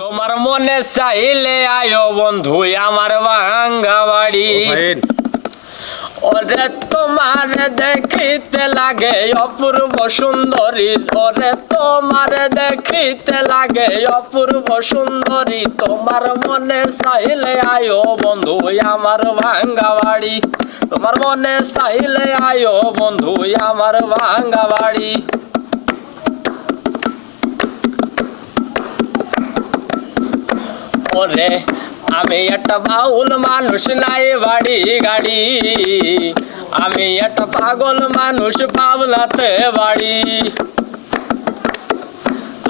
তোমার মনে চাইলে আয়ো বন্ধু আমার ভাঙ্গা বাড়ি। ওরে তোমার দেখিতে লাগে অপূর্ব সুন্দরী, ওরে তোমার দেখিতে লাগে অপূর্ব সুন্দরী। তোমার মনে চাইলে আয়ো বন্ধু আমার ভাঙ্গা বাড়ি। তোমার মনে চাইলে আয়ো বন্ধু আমার ভাঙ্গা বাড়ি। ওরে আমি একটা বাউল মানুষ, নাই বাড়ি গাড়ি। আমি একটা পাগল মানুষ, পাবলাতে বাড়ি।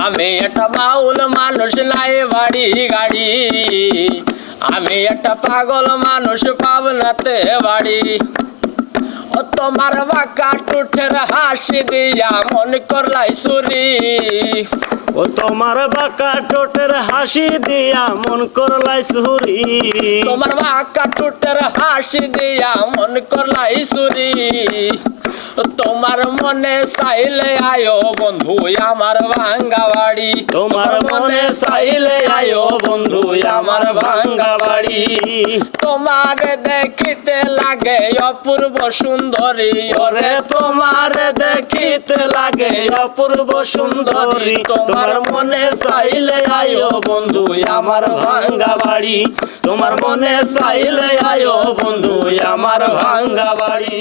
আমি একটা বাউল মানুষ, নাই বাড়ি গাড়ি। আমি একটা পাগল মানুষ, পাবনাতে বাড়ি। ও তোমার বাঁকা টুঠের হাসি দিয়া মন করলাই চুরি। ও তোমার বাঁকা ঠোঁটের হাসি দিয়া মন করলাই চুরি। তোমার বাঁকা টুঠের হাসি দিয়া মন করলাই চুরি। তোমার মনে চাইলে আয়ো বন্ধু আমার ভাঙ্গা বাড়ি। তোমার মনে চাইলে আয়ো বন্ধু আমার ভাঙ্গা বাড়ি। তোমার দেখিতে লাগে অপূর্ব সুন্দরী, ওরে তোমার দেখিতে লাগে অপূর্ব সুন্দরী। তোমার মনে চাইলে আয়ো বন্ধু আমার ভাঙ্গা বাড়ি। তোমার মনে চাইলে আয়ো বন্ধু আমার ভাঙ্গা বাড়ি।